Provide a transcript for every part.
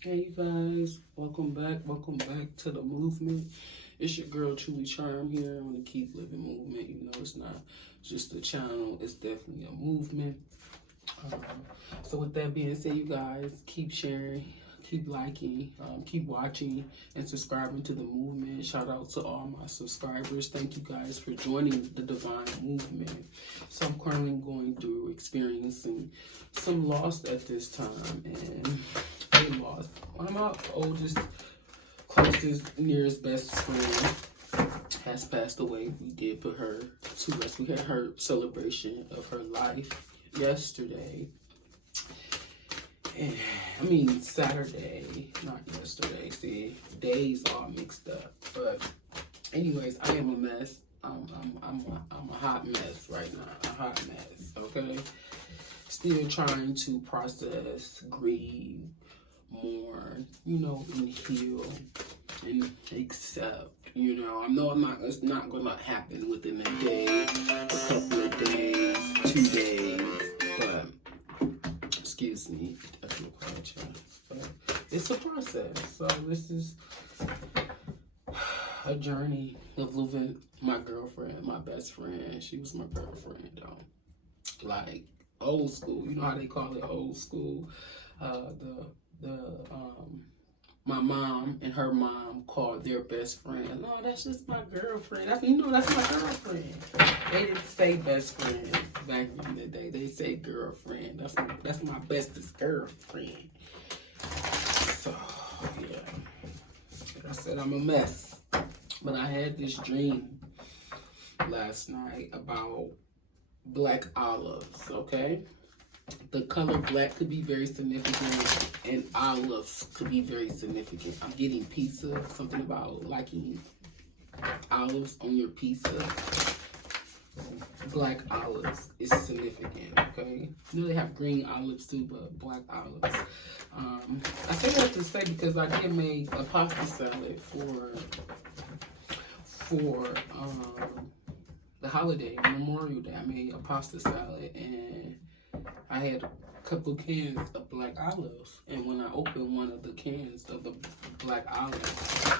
Hey you guys, welcome back to the movement. It's your girl Truly Charm here on the Keep Living movement. You know, it's not just a channel, it's definitely a movement. Um, so with that being said, you guys keep sharing, keep liking, keep watching and subscribing to the movement. Shout out to all my subscribers. Thank you guys for joining the Divine Movement. So I'm currently going through experiencing some loss at this time, and a loss. One of my oldest, closest, nearest best friend has passed away. We did put her to rest. We had her celebration of her life yesterday. And, I mean Saturday, not yesterday. See, days all mixed up. But anyways, I am a mess. I'm a hot mess right now. A hot mess. Okay. Still trying to process, grieve, mourn, and heal and accept. I know it's not gonna happen within a day, a couple of days, 2 days, but excuse me, I do apologize. But it's a process. So this is a journey of losing my girlfriend, my best friend. She was my girlfriend, like old school. You know how they call it old school. The my mom and her mom called their best friend. No, that's just my girlfriend. That's my girlfriend. They didn't say best friends back in the day. They say girlfriend. That's my bestest girlfriend. So yeah, like I said, I'm a mess. But I had this dream last night about black olives. Okay. The color black could be very significant, and olives could be very significant. I'm getting pizza, something about liking olives on your pizza. Black olives is significant, okay? You know they have green olives too, but black olives. I say that to say because I did make a pasta salad for the holiday, Memorial Day. I made a pasta salad, and I had a couple cans of black olives, and when I opened one of the cans of the black olives,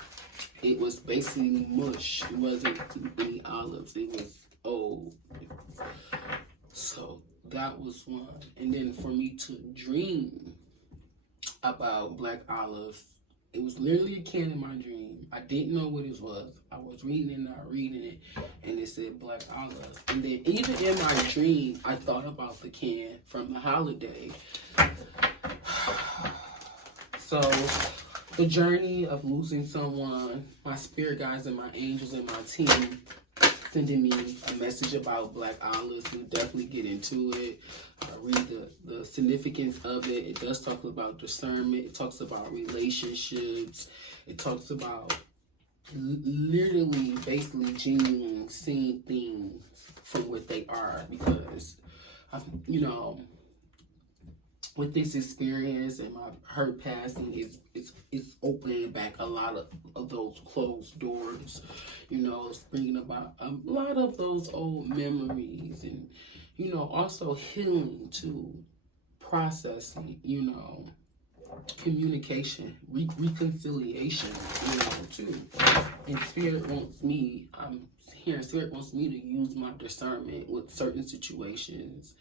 it was basically mush. It wasn't any olives. It was old. So that was one. And then for me to dream about black olives, it was literally a can in my dream. I didn't know what it was. I was reading it, and it said black olives. And then even in my dream, I thought about the can from the holiday. So the journey of losing someone, my spirit guides and my angels and my team sending me a message about black olives. We'll definitely get into it. Read the significance of it. It does talk about discernment. It talks about relationships. It talks about literally, basically, genuine seeing things from what they are. Because, with this experience and my hurt passing, it's opening back a lot of those closed doors. It's bringing about a lot of those old memories, and also healing to processing, communication, reconciliation, too. And Spirit wants me to use my discernment with certain situations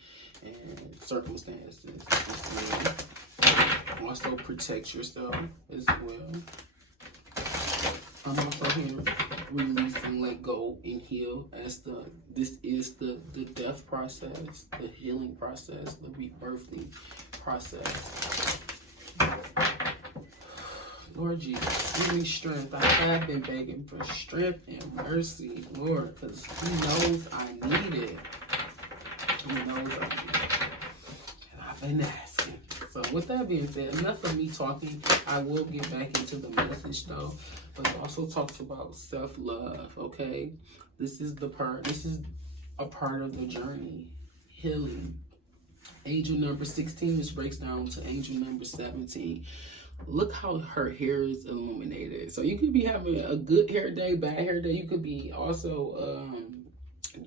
and circumstances as well. Also protect yourself as well. I'm also here release and let go and heal, as this is the death process, the healing process, the rebirthing process. Lord Jesus, give me strength. I have been begging for strength and mercy, Lord, because He knows I need it. He knows I need it. And I've been asking. So with that being said, enough of me talking. I will get back into the message though. But it also talks about self-love, okay? This is a part of the journey. Healing. Angel number 16, which breaks down to angel number 17. Look how her hair is illuminated. So you could be having a good hair day, bad hair day. You could be also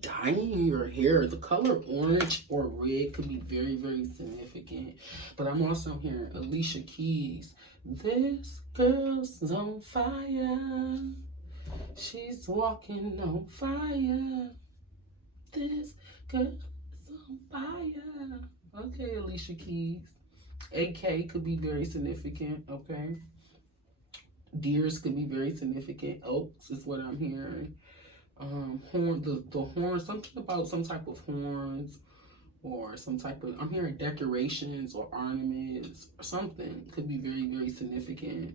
dyeing your hair. The color orange or red could be very, very significant. But I'm also hearing Alicia Keys. This girl's on fire. She's walking on fire. This girl's on fire. Okay, Alicia Keys. AK could be very significant, okay? Deers could be very significant. Oaks is what I'm hearing. The horn, something about some type of horns or some type of, I'm hearing decorations or ornaments or something could be very, very significant.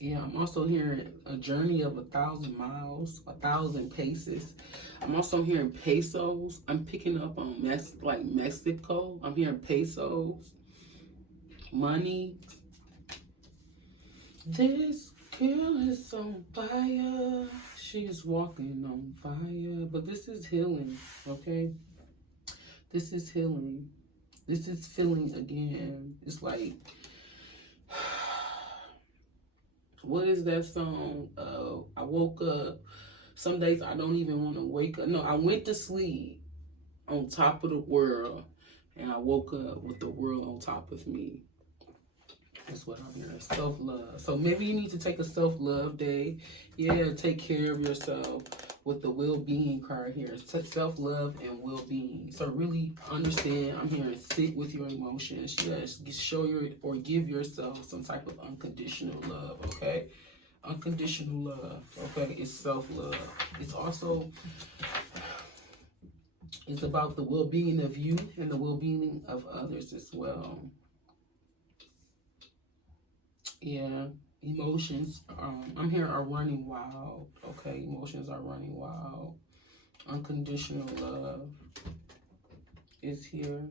Yeah, I'm also hearing a journey of 1,000 miles, 1,000 paces. I'm also hearing pesos. I'm picking up on like Mexico. I'm hearing pesos, money. This girl is on fire. She's walking on fire. But this is healing, okay? This is healing. This is feeling again. It's like, what is that song? I woke up. Some days I don't even want to wake up. No, I went to sleep on top of the world, and I woke up with the world on top of me. That's what I'm hearing. Self-love. So maybe you need to take a self-love day. Yeah, take care of yourself with the well-being card here. Self-love and well-being. So really understand, I'm hearing sit with your emotions. Yes, show your or give yourself some type of unconditional love, okay? Unconditional love, okay? It's self-love. It's also, it's about the well-being of you and the well-being of others as well. Yeah, emotions, I'm here are running wild, okay? Emotions are running wild. Unconditional love is here.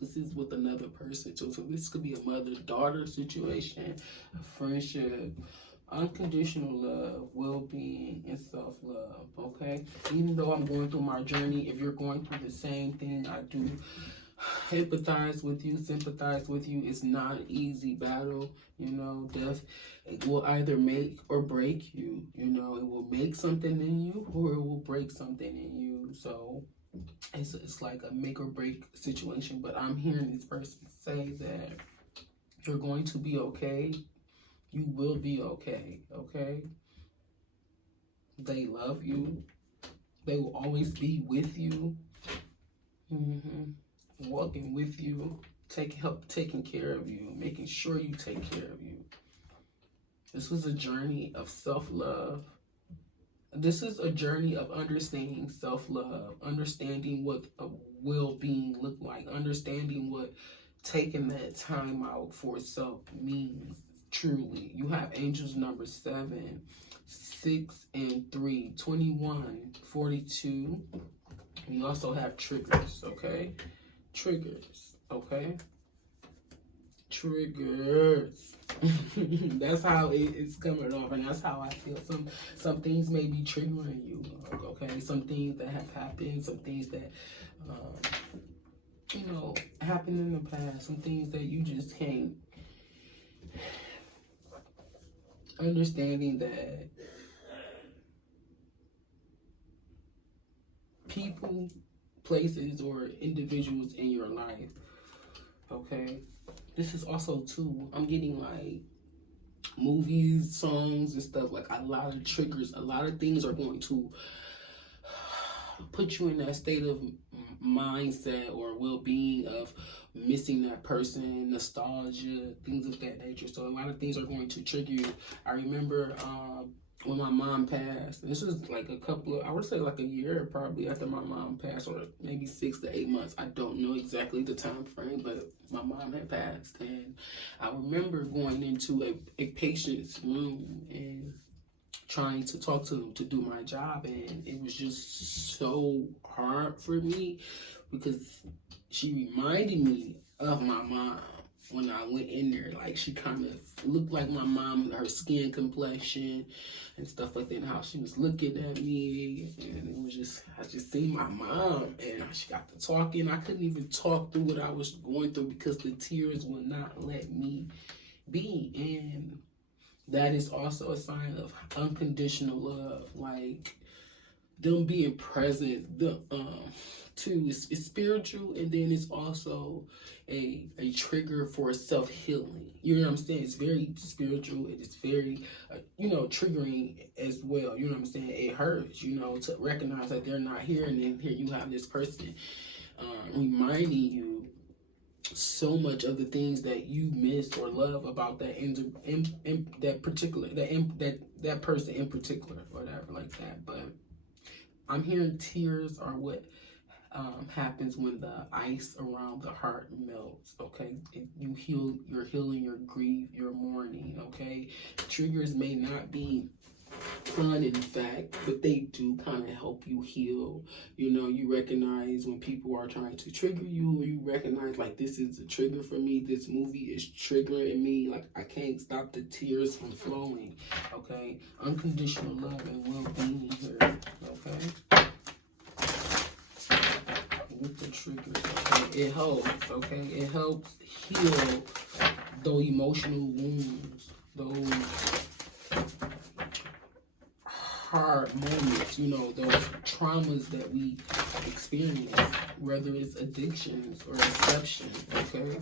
This is with another person too. So this could be a mother-daughter situation, a friendship, unconditional love, well-being, and self-love, okay? Even though I'm going through my journey, if you're going through the same thing I do, empathize with you, sympathize with you. It's not an easy battle, you know. Death, it will either make or break you, you know. It will make something in you or it will break something in you. So it's like a make or break situation. But I'm hearing this person say that you're going to be okay. You will be okay, okay? They love you. They will always be with you. Walking with you, taking care of you, making sure you take care of you. This was a journey of self-love. This is a journey of understanding self-love, understanding what a well-being look like, understanding what taking that time out for self means truly. You have angels number 7, 6, and 3, 21, 42. You also have triggers, okay? Triggers, okay? Triggers. That's how it's coming off, and that's how I feel. Some things may be triggering you, okay? Some things that have happened, some things that you know, happened in the past, some things that you just can't. Understanding that people, places, or individuals in your life, okay? This is also too, I'm getting like movies, songs, and stuff, like a lot of triggers. A lot of things are going to put you in that state of mindset or well-being of missing that person, nostalgia, things of that nature. So a lot of things are going to trigger you. I remember when my mom passed, this was like I would say like a year probably after my mom passed, or maybe 6 to 8 months. I don't know exactly the time frame, but my mom had passed. And I remember going into a patient's room and trying to talk to them to do my job, and it was just so hard for me because she reminded me of my mom. When I went in there, like, she kind of looked like my mom, her skin complexion and stuff like that, and how she was looking at me, and it was just, I just seen my mom, and she got to talking. I couldn't even talk through what I was going through because the tears would not let me be. And that is also a sign of unconditional love. Like them being present, too. It's spiritual, and then it's also a trigger for self-healing. You know what I'm saying? It's very spiritual. It's very triggering as well. You know what I'm saying? It hurts, to recognize that they're not here, and then here you have this person reminding you so much of the things that you miss or love about that that person in particular, or whatever like that. But I'm hearing tears are what happens when the ice around the heart melts. Okay, you're healing your grief, your mourning. Okay, triggers may not be fun in fact, but they do kind of help you heal. You recognize when people are trying to trigger you, or you recognize like, this is a trigger for me, this movie is triggering me, like I can't stop the tears from flowing. Okay, unconditional love and well-being here. Okay, with the triggers, okay, it helps. Okay, it helps heal those emotional wounds, those hard moments, those traumas that we experience, whether it's addictions or deception. Okay,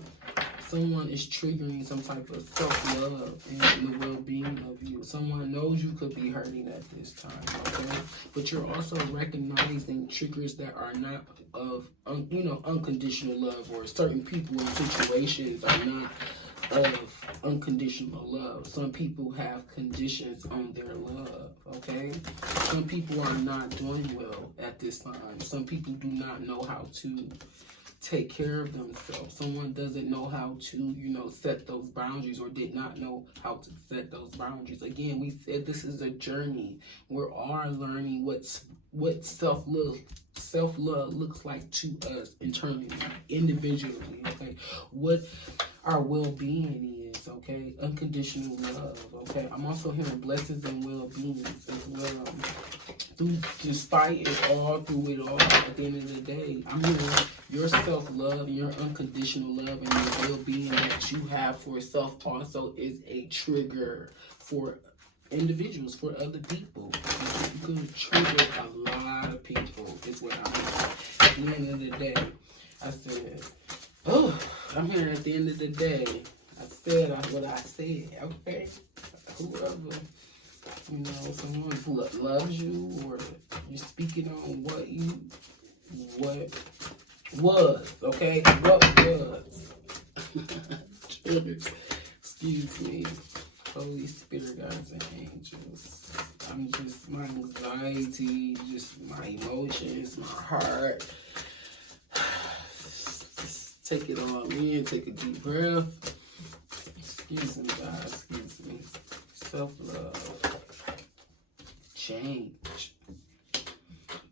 someone is triggering some type of self-love and the well-being of you. Someone knows you could be hurting at this time. Okay, but you're also recognizing triggers that are not of unconditional love, or certain people and situations are not of unconditional love. Some people have conditions on their love. Okay, some people are not doing well at this time. Some people do not know how to take care of themselves. Someone doesn't know how to set those boundaries, or did not know how to set those boundaries. Again, we said this is a journey. We're all learning what self-love looks like to us internally, individually. Okay, what our well-being is. Okay, unconditional love. Okay, I'm also hearing blessings and well-being as well. Despite it all, through it all, at the end of the day, I'm hearing your self-love and your unconditional love and your well-being that you have for yourself also is a trigger for individuals, for other people. You can trigger a lot of people, is what I'm hearing. At the end of the day, I said, I'm hearing at the end of the day, I said what I said. Okay, whoever, someone who loves you, or you're speaking on what was, okay, what was. Excuse me, Holy Spirit, guides and angels. I'm just, my anxiety, just my emotions, my heart. Just take it all in, take a deep breath. Excuse me, guys, excuse me. Self-love. Change.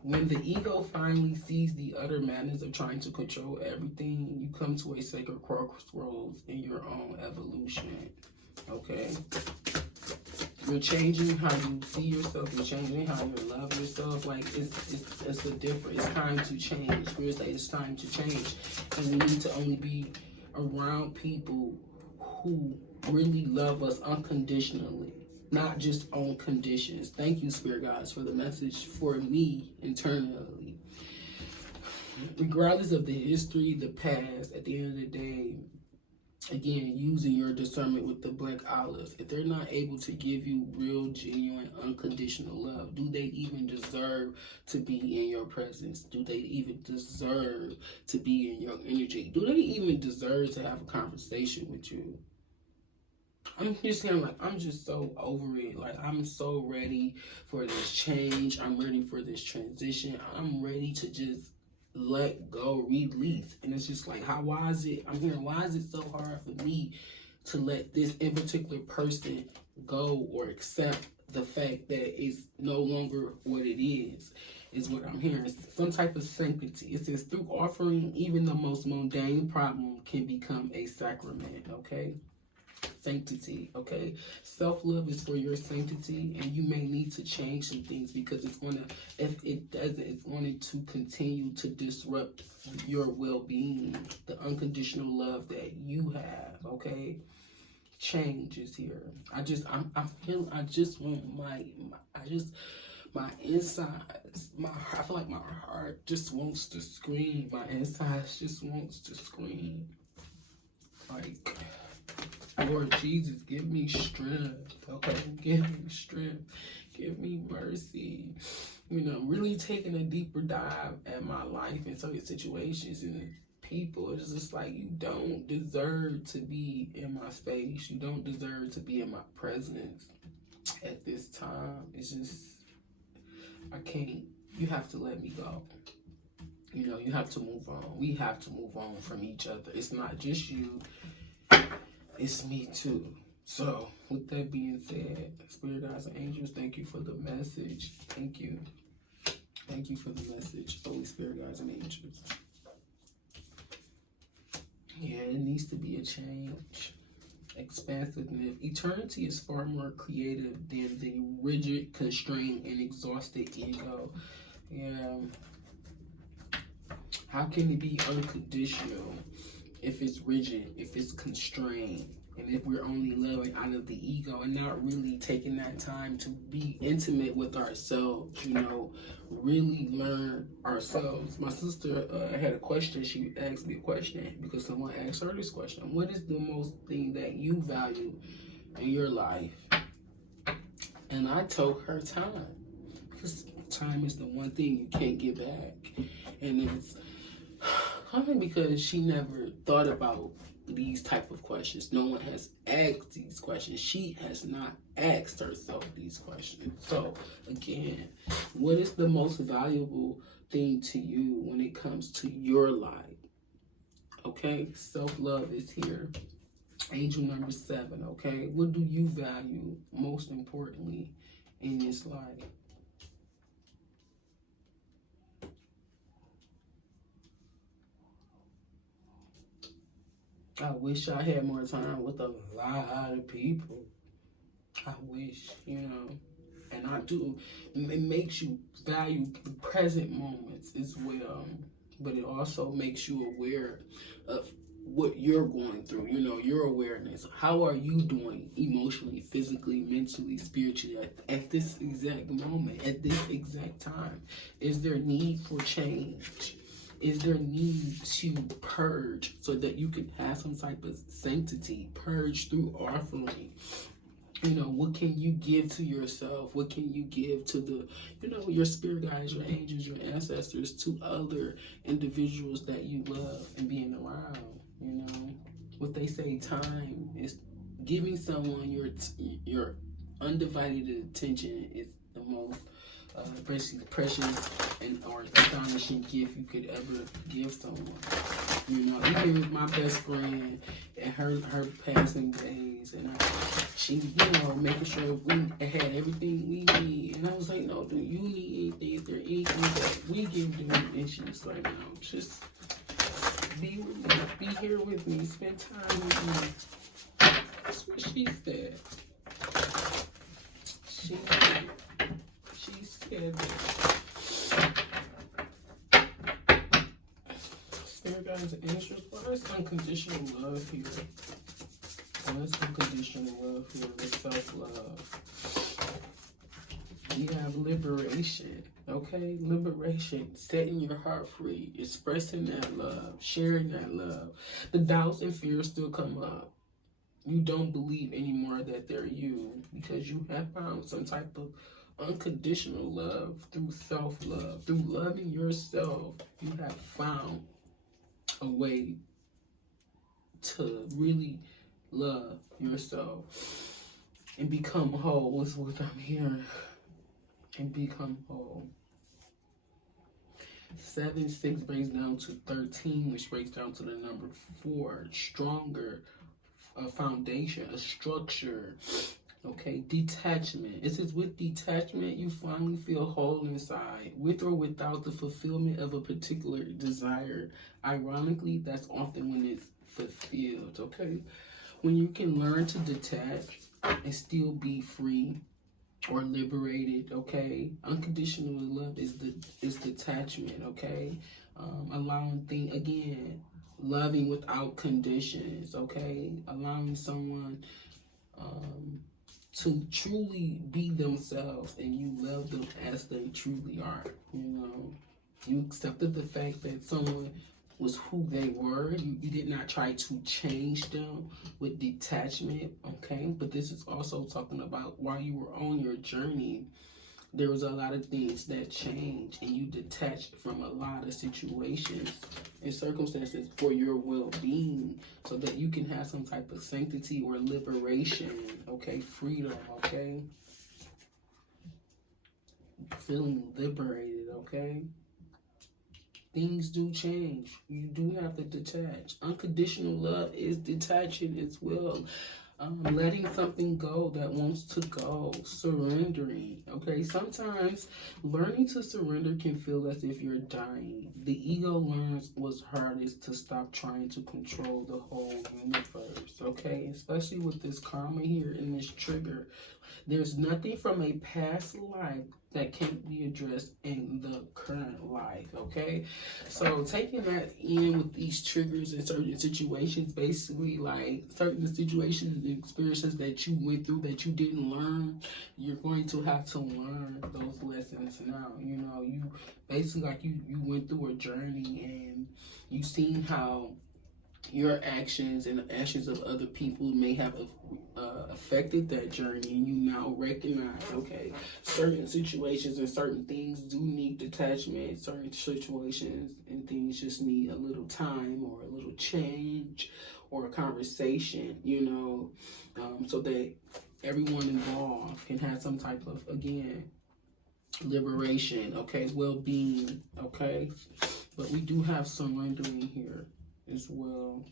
When the ego finally sees the utter madness of trying to control everything, you come to a sacred crossroads in your own evolution. Okay? You're changing how you see yourself. You're changing how you love yourself. Like, it's a different, it's time to change. We're saying it's time to change. And we need to only be around people who really love us unconditionally, not just on conditions. Thank you, Spirit Guides, for the message for me internally. Regardless of the history, the past, at the end of the day, again, using your discernment with the black olives, if they're not able to give you real, genuine, unconditional love, do they even deserve to be in your presence? Do they even deserve to be in your energy? Do they even deserve to have a conversation with you? I'm just saying, like, I'm just so over it. Like, I'm so ready for this change. I'm ready for this transition. I'm ready to just let go, release. And it's just like, why is it so hard for me to let this in particular person go, or accept the fact that it's no longer what it is what I'm hearing. Some type of sanctity. It says, through offering, even the most mundane problem can become a sacrament. Okay? Sanctity. Okay, self-love is for your sanctity, and you may need to change some things, because it's going to, if it doesn't, it's going to continue to disrupt your well-being, the unconditional love that you have. Okay, change is here. I just want my insides, I feel like my heart just wants to scream. My insides just wants to scream. Like, Lord Jesus, give me strength, okay? Give me strength. Give me mercy. You know, really taking a deeper dive at my life in certain situations and people. It's just like, you don't deserve to be in my space. You don't deserve to be in my presence at this time. It's just, I can't. You have to let me go. You know, you have to move on. We have to move on from each other. It's not just you. It's me too. So, with that being said, Spirit Guides and Angels, thank you for the message. Thank you. Thank you for the message, Holy Spirit Guides and Angels. Yeah, it needs to be a change. Expansiveness. Eternity is far more creative than the rigid, constrained, and exhausted ego. Yeah. How can it be unconditional if it's rigid, if it's constrained, and if we're only loving out of the ego and not really taking that time to be intimate with ourselves, you know, really learn ourselves. My sister had a question. She asked me a question because someone asked her this question. What is the most thing that you value in your life? And I told her time. Because time is the one thing you can't get back. And it's probably because she never thought about these type of questions. No one has asked these questions. She has not asked herself these questions. So again, what is the most valuable thing to you when it comes to your life? Okay, self-love is here. Angel number 7, okay? What do you value most importantly in this life? I wish I had more time with a lot of people. I wish, you know, and I do. It makes you value the present moments as well, but it also makes you aware of what you're going through, you know, your awareness. How are you doing emotionally, physically, mentally, spiritually at this exact moment, at this exact time? Is there need for change? Is there need to purge so that you can have some type of sanctity? Purge through offering. You know, what can you give to yourself? What can you give to the, you know, your spirit guides, your angels, your ancestors, to other individuals that you love and being around? You know, what they say, time is giving someone your undivided attention is the most precious and or astonishing gift you could ever give someone. You know, even with my best friend and her passing days, and she, you know, making sure we had everything we need. And I was like, no, do you need anything? Is there anything that we give you? And she was like, no, just be with me, be here with me, spend time with me. That's what she said. She said that. Spirit guides and angels, why is unconditional love here? Why is unconditional love here with self-love? We have liberation, okay? Liberation, setting your heart free, expressing that love, sharing that love. The doubts and fears still come up. You don't believe anymore that they're you because you have found some type of unconditional love through self-love. Through loving yourself, you have found a way to really love yourself and become whole is what I'm hearing. And become whole. 7, 6 breaks down to 13, which breaks down to the number 4. Stronger, a foundation, a structure. Okay, detachment. It says with detachment, you finally feel whole inside, with or without the fulfillment of a particular desire. Ironically, that's often when it's fulfilled, okay? When you can learn to detach and still be free or liberated, okay? Unconditional love is detachment, okay? Allowing things, again, loving without conditions, okay? Allowing someone to truly be themselves, and you love them as they truly are. You accepted the fact that someone was who they were. You did not try to change them with detachment, okay? But this is also talking about while you were on your journey, there was a lot of things that changed, and you detached from a lot of situations and circumstances for your well-being, so that you can have some type of sanctity or liberation, okay? Freedom, okay? Feeling liberated, okay? Things do change. You do have to detach. Unconditional love is detaching as well. Letting something go that wants to go. Surrendering. Okay, sometimes learning to surrender can feel as if you're dying. The ego learns what's hardest to stop trying to control the whole universe. Okay, especially with this karma here in this trigger. There's nothing from a past life that can't be addressed in the current life, okay? So taking that in with these triggers in certain situations, basically like certain situations and experiences that you went through that you didn't learn, you're going to have to learn those lessons now. You basically like you went through a journey, and you've seen how your actions and the actions of other people may have affected that journey, and you now recognize, okay, certain situations and certain things do need detachment. Certain situations and things just need a little time or a little change or a conversation, so that everyone involved can have some type of, again, liberation, okay, well-being, okay? But we do have surrendering here as well.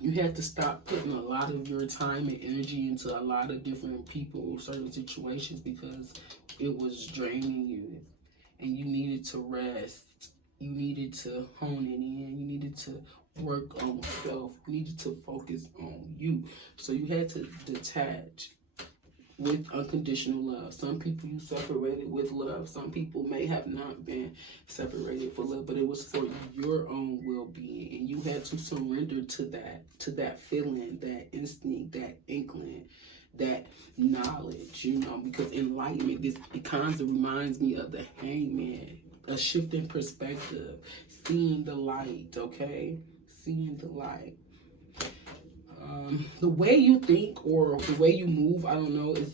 You had to stop putting a lot of your time and energy into a lot of different people, certain situations, because it was draining you, and you needed to rest. You needed to hone it in. You needed to work on self. You needed to focus on you. So you had to detach with unconditional love. Some people you separated with love. Some people may have not been separated for love, but it was for your own well-being, and you had to surrender to that feeling, that instinct, that inkling, that knowledge, because enlightenment, it kind of reminds me of the hangman, a shift in perspective, seeing the light, okay? Seeing the light. The way you think or the way you move, I don't know, it's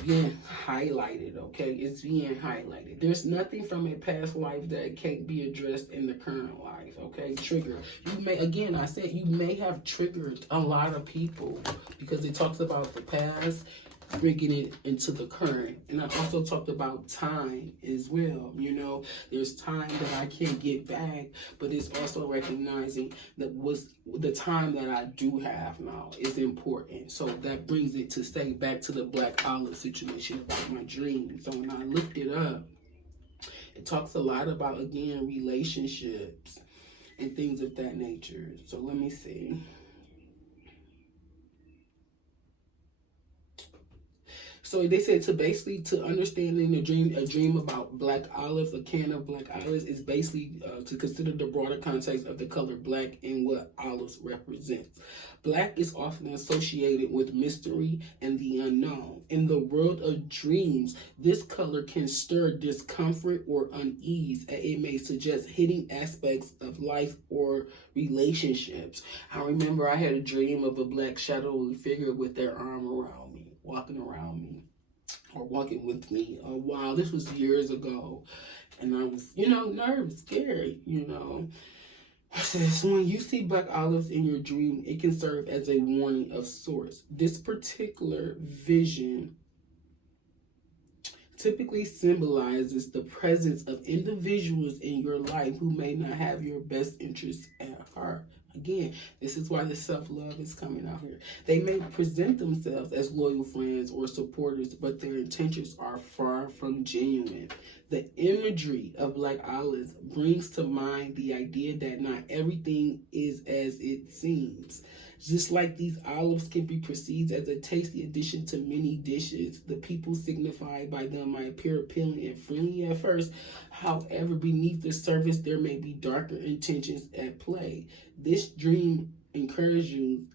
being highlighted, okay? It's being highlighted. There's nothing from a past life that can't be addressed in the current life, okay? Trigger. You may have triggered a lot of people, because it talks about the past, bringing it into the current. And I also talked about time as well. There's time that I can't get back, but it's also recognizing that the time that I do have now is important. So that brings it to stay back to the Black Olive situation about my dream. So when I looked it up, it talks a lot about, again, relationships and things of that nature. So let me see. So they said to understanding a dream about black olives, a can of black olives is basically to consider the broader context of the color black and what olives represents. Black is often associated with mystery and the unknown. In the world of dreams, this color can stir discomfort or unease, and it may suggest hidden aspects of life or relationships. I remember I had a dream of a black shadowy figure with their arm around me, walking around me, or walking with me. Wow, this was years ago, and I was, nervous, scared, It says, when you see black olives in your dream, it can serve as a warning of sorts. This particular vision typically symbolizes the presence of individuals in your life who may not have your best interests at heart. Again, this is why the self-love is coming out here. They may present themselves as loyal friends or supporters, but their intentions are far from genuine. The imagery of black olives brings to mind the idea that not everything is as it seems. Just like these olives can be perceived as a tasty addition to many dishes, the people signified by them might appear appealing and friendly at first. However, beneath the surface, there may be darker intentions at play. This dream encourages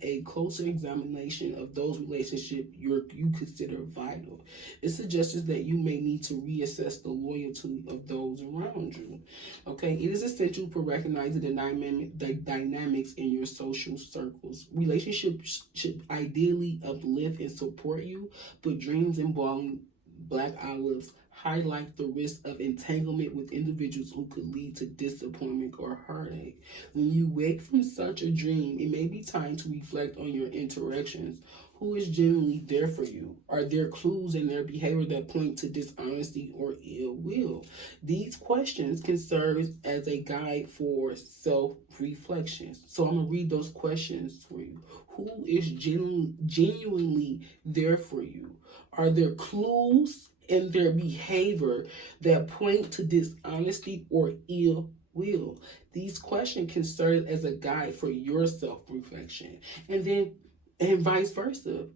a closer examination of those relationships you consider vital. It suggests that you may need to reassess the loyalty of those around you. Okay, it is essential for recognizing the dynamics in your social circles. Relationships should ideally uplift and support you, but dreams involving black olives highlight the risk of entanglement with individuals who could lead to disappointment or heartache. When you wake from such a dream, it may be time to reflect on your interactions. Who is genuinely there for you? Are there clues in their behavior that point to dishonesty or ill will? These questions can serve as a guide for self-reflection. So I'm going to read those questions for you. Who is genuinely there for you? Are there clues in their behavior that point to dishonesty or ill will? These questions can serve as a guide for your self-reflection. And vice versa.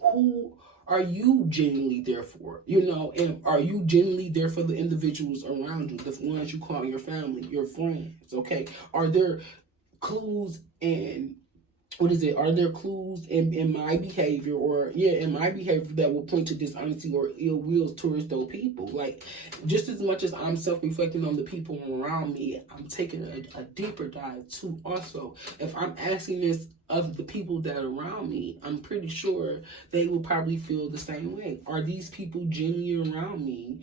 Who are you genuinely there for? And are you genuinely there for the individuals around you, the ones you call your family, your friends? Okay. Are there clues and are there clues in my behavior that will point to dishonesty or ill wills towards those people? Like, just as much as I'm self-reflecting on the people around me, I'm taking a deeper dive too. Also, if I'm asking this of the people that are around me, I'm pretty sure they will probably feel the same way. Are these people genuinely around me?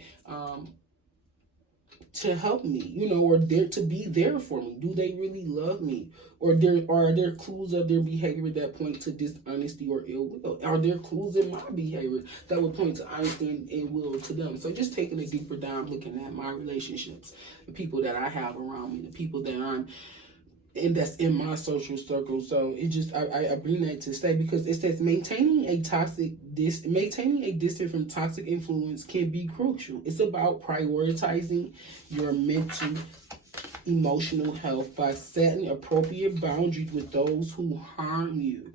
To help me, or to be there for me? Do they really love me? Or are there clues of their behavior that point to dishonesty or ill will? Are there clues in my behavior that would point to honesty and ill will to them? So just taking a deeper dive, looking at my relationships, the people that I have around me, the people that I'm and that's in my social circle. So it just I bring that to say, because it says maintaining a distance from toxic influence can be crucial. It's about prioritizing your mental, emotional health by setting appropriate boundaries with those who harm you.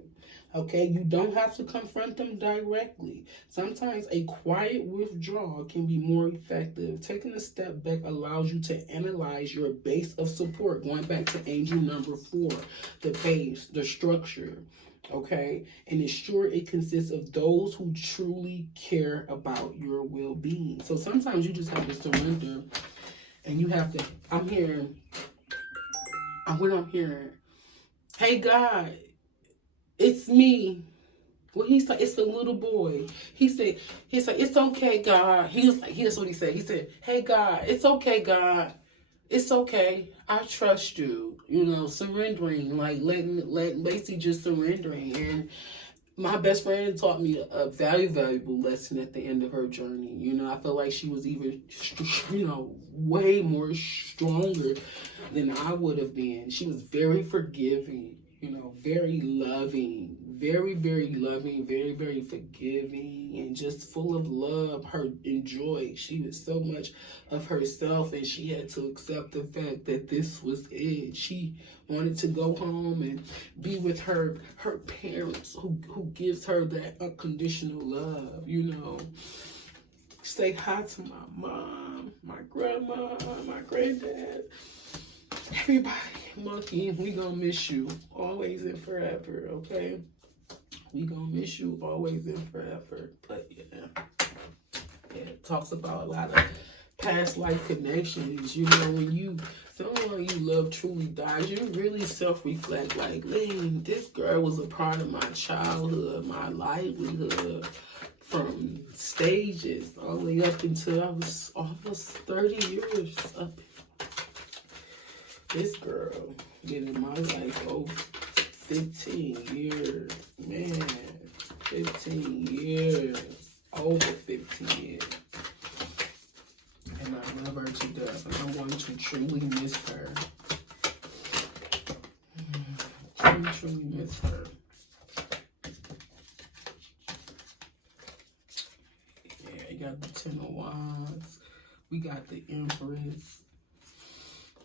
Okay, you don't have to confront them directly. Sometimes a quiet withdrawal can be more effective. Taking a step back allows you to analyze your base of support. Going back to angel number 4, the base, the structure. Okay, and ensure it consists of those who truly care about your well-being. So sometimes you just have to surrender, and you have to. I'm hearing, hey God, it's me. Well, he's like, it's the little boy. He's like, it's okay, God. Here's what he said. He said, hey, God, it's okay, God. It's okay. I trust you. Surrendering, like letting basically just surrendering. And my best friend taught me a very valuable lesson at the end of her journey. I feel like she was even, way more stronger than I would have been. She was very forgiving. Very loving, very, very loving, very, very forgiving, and just full of love, and joy. She was so much of herself, and she had to accept the fact that this was it. She wanted to go home and be with her parents, who gives her that unconditional love, Say hi to my mom, my grandma, my granddad. Everybody, Monkey, we gonna miss you always and forever, okay? We gonna miss you always and forever. But it talks about a lot of past life connections. When someone you love truly dies, you really self-reflect, like, man, this girl was a part of my childhood, my livelihood, from stages all the way up until I was almost 30 years up. This girl been in my life over 15 years. Man, 15 years. Over 15 years. And I love her to death. And I'm going to truly miss her. Truly miss her. Yeah, you got the 10 of Wands. We got the Empress.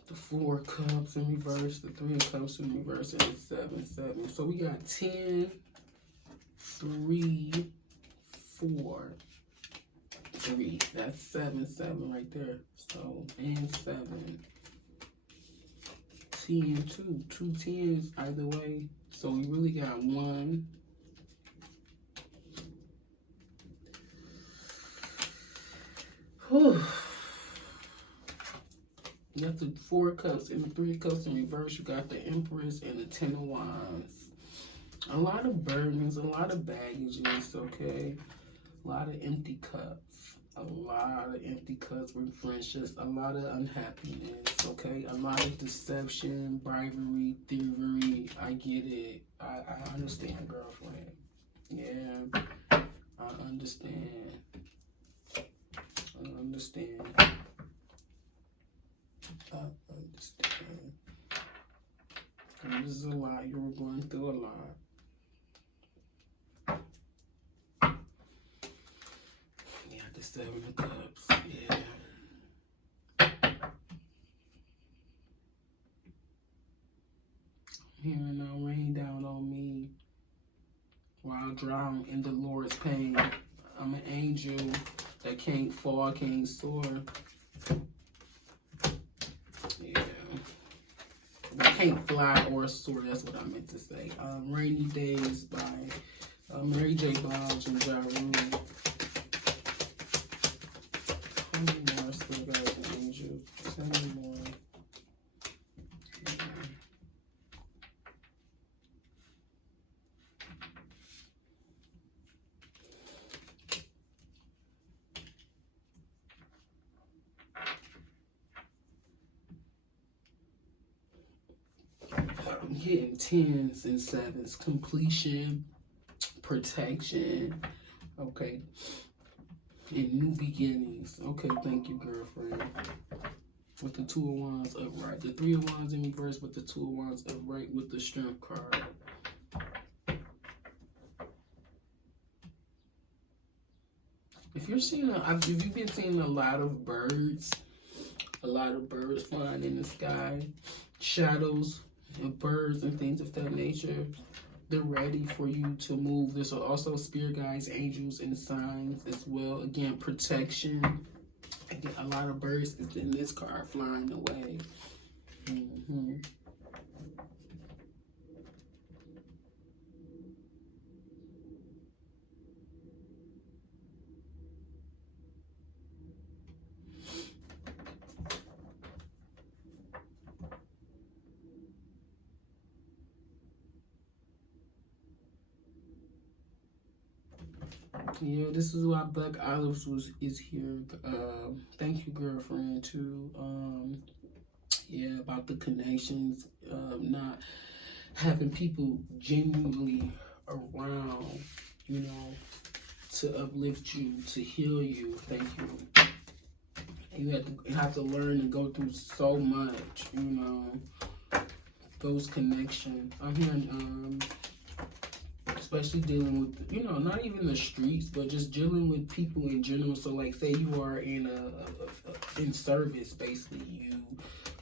The 4 Cups in reverse, the 3 of Cups in reverse, and the 7. So we got 10, 3, 4, 3. That's 7 right there. So, and 7. 10 too. 2 10s either way. So we really got 1. Whew. You got the 4 cups and the 3 cups in reverse. You got the Empress and the 10 of Wands. A lot of burdens, a lot of baggages, okay? A lot of empty cups. A lot of empty cups with friendships. A lot of unhappiness, okay? A lot of deception, bribery, thievery. I get it. I understand, girlfriend. Yeah, I understand. I understand. I understand. And this is a lot. You were going through a lot. Yeah, the 7 of Cups. Yeah. I'm hearing now rain down on me while I drown in the Lord's pain. I'm an angel that can't fall, can't soar. Yeah. I can't fly or soar, that's what I meant to say. Rainy Days by Mary J. Blige and Ja Rule. How many more still guys and angels? Tell me more. I'm hitting 10s and 7s. Completion, protection, okay, and new beginnings. Okay, thank you, girlfriend. With the 2 of Wands upright. The 3 of Wands in reverse with the 2 of Wands upright with the Strength card. If you're seeing, if you've been seeing a lot of birds flying in the sky, shadows of birds and things of that nature, they're ready for you to move. There's also spirit guides, angels, and signs as well. Again, protection. Again, a lot of birds is in this card flying away. Yeah, this is why Black Olives is here. Thank you, girlfriend, too. Yeah, about the connections, not having people genuinely around, you know, to uplift you, to heal you. Thank you. You have to learn and go through so much, you know, those connections. I'm hearing, especially dealing with, you know, not even the streets, but just dealing with people in general. So, like, say you are in in service, basically, you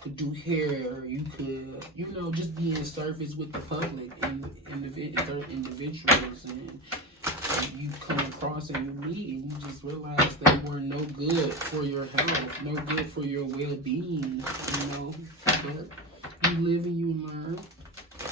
could do hair, you could, you know, just be in service with the public and individuals, and you come across and you meet and you just realize they were no good for your health, no good for your well-being, you know, but you live and you learn.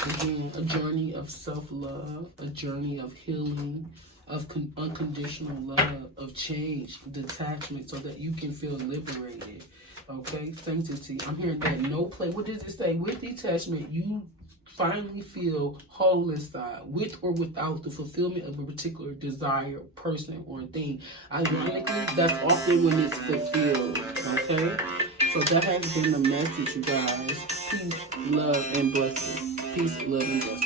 Again, a journey of self-love, a journey of healing, of unconditional love, of change, detachment, so that you can feel liberated. Okay, sanctity. I'm hearing that no play. What does it say? With detachment, you finally feel whole inside, with or without the fulfillment of a particular desire, person, or thing. Ironically, that's often when it's fulfilled. Okay, so that has been the message, you guys. Peace, love, and blessings. Peace, love, and blessings.